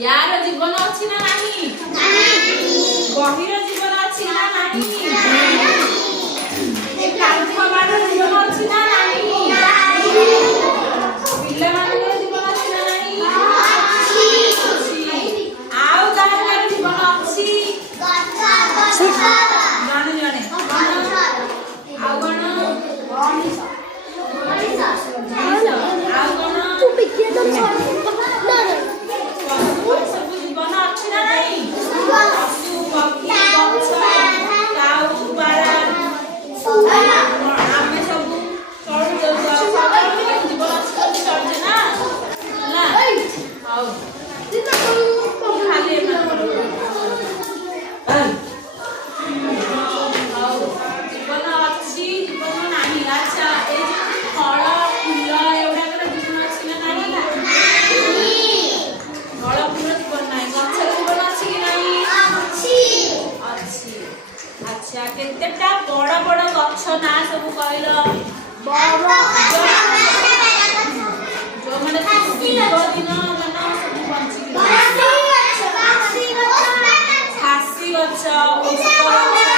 यार जीवन अच्छी ना नहीं बहिर जीवन अच्छी ना नहीं कांथ बाड़ जीवन अच्छी ना नहीं पिले मानकर जीवन अच्छी ना नहीं आउ काहर जीवन अच्छी जाने जाने आउ कौन आउ कौन तू पिके तो सब जीवन अच्छी ना नहीं पशु पक्षी गछ काउ पारा आमे सब चढ़ जीवन अच्छी चढ़े ना ना आउ खाली जीवन अच्छी जीवन नहीं अच्छा ये फल फूल एवढा जीवन अच्छी ना नहीं फल फूल जीवन नहीं गछ जीवन अच्छी कि नहीं अच्छी अच्छा केतेटा बड़ बड़ गछ ना सब कहल जो माने दीर्घ दिन माने सब बंची खासी गछ